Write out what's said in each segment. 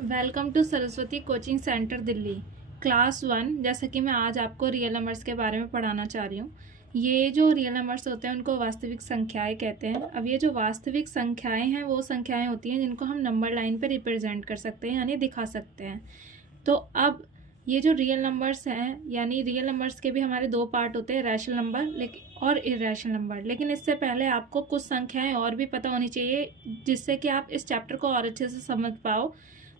Welcome to Saraswati coaching centre Delhi class 1। जैसा कि मैं आज आपको रियल नंबर्स के बारे में पढ़ाना चाह रही हूँ। ये जो रियल नंबर्स होते हैं उनको वास्तविक संख्याएं कहते हैं। अब ये जो वास्तविक संख्याएं हैं वो संख्याएं होती हैं जिनको हम नंबर लाइन पे रिप्रेजेंट कर सकते हैं यानी दिखा सकते हैं। तो अब ये जो रियल नंबर्स हैं यानी रियल नंबर्स के भी हमारे दो पार्ट होते हैं, रैशनल नंबर लेकिन और इरेशनल नंबर। लेकिन इससे पहले आपको कुछ संख्याएं और भी पता होनी चाहिए जिससे कि आप इस चैप्टर को और अच्छे से समझ पाओ।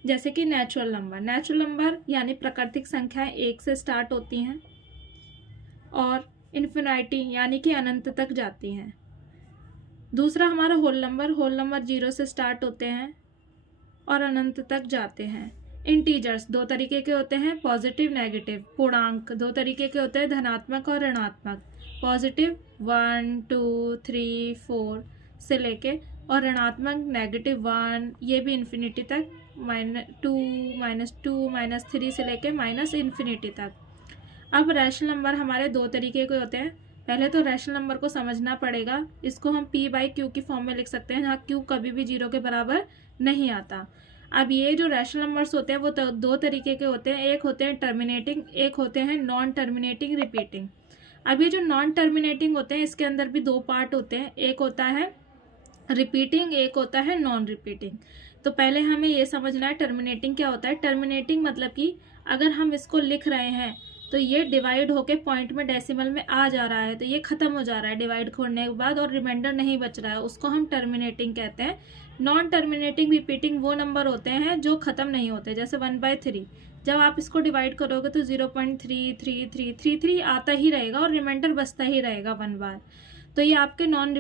जैसे कि नेचुरल नंबर यानी प्राकृतिक संख्याएं 1 से स्टार्ट होती हैं और इन्फिनिटी यानी कि अनंत तक जाती हैं। दूसरा हमारा होल नंबर 0 से स्टार्ट होते हैं और अनंत तक जाते हैं। इंटीजर्स दो तरीके के होते हैं, पॉजिटिव नेगेटिव। पूर्णांक दो तरीके के होते हैं, धनात्मक और ऋणात्मक। पॉजिटिव 1 2 3 4 से लेके और ऋणात्मक -1, ये भी इन्फिनिटी तक, -2 -2 -3 से लेके -इन्फिनिटी तक। अब रैशनल नंबर हमारे दो तरीके के होते हैं। पहले तो रैशनल नंबर को समझना पड़ेगा। इसको हम p/q की फॉर्म में लिख सकते हैं जहाँ q कभी भी 0 के बराबर नहीं आता। अब ये जो रैशनल नंबर्स होते हैं वो दो तरीके के होते हैं, एक होते हैं टर्मिनेटिंग, एक होते हैं नॉन टर्मिनेटिंग रिपीटिंग। अब ये जो नॉन टर्मिनेटिंग होते हैं इसके अंदर भी दो पार्ट होते हैं, एक होता है रिपीटिंग, एक होता है नॉन रिपीटिंग। तो पहले हमें ये समझना है टर्मिनेटिंग क्या होता है। टर्मिनेटिंग मतलब कि अगर हम इसको लिख रहे हैं तो ये डिवाइड होके पॉइंट में डेसिमल में आ जा रहा है, तो ये खत्म हो जा रहा है डिवाइड होने के बाद और रिमाइंडर नहीं बच रहा है, उसको हम टर्मिनेटिंग कहते हैं। नॉन टर्मिनेटिंग रिपीटिंग वो नंबर होते हैं जो खत्म नहीं होते, जैसे 1/3। जब आप इसको डिवाइड करोगे तो 0.3333 आता ही रहेगा और रिमाइंडर बचता ही रहेगा 1 बार। तो ये आपके नॉन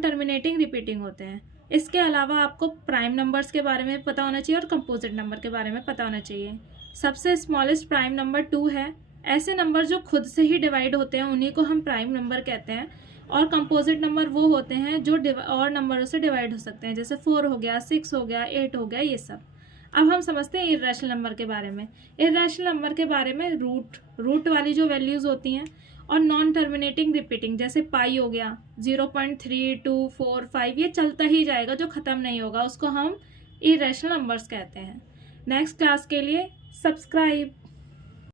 टर्मिनेटिंग रिपीटिंग होते हैं। इसके अलावा आपको प्राइम नंबर्स के बारे में पता होना चाहिए और कंपोजिट नंबर के बारे में पता होना चाहिए। सबसे स्मॉलेस्ट प्राइम नंबर 2 है। ऐसे नंबर जो खुद से ही डिवाइड होते हैं उन्हीं को हम प्राइम नंबर कहते हैं। और कंपोजिट नंबर वो होते हैं जो और नंबरों से डिवाइड हो सकते हैं, जैसे 4 हो गया, 6 हो गया, 8 हो गया, ये सब। अब हम समझते हैं इर्रेशनल नंबर के बारे में। इर्रेशनल नंबर के बारे में रूट वाली जो वैल्यूज़ होती हैं और नॉन टर्मिनेटिंग रिपीटिंग, जैसे पाई हो गया 0.3245, ये चलता ही जाएगा, जो ख़त्म नहीं होगा, उसको हम इरेशनल नंबर्स कहते हैं। नेक्स्ट क्लास के लिए सब्सक्राइब।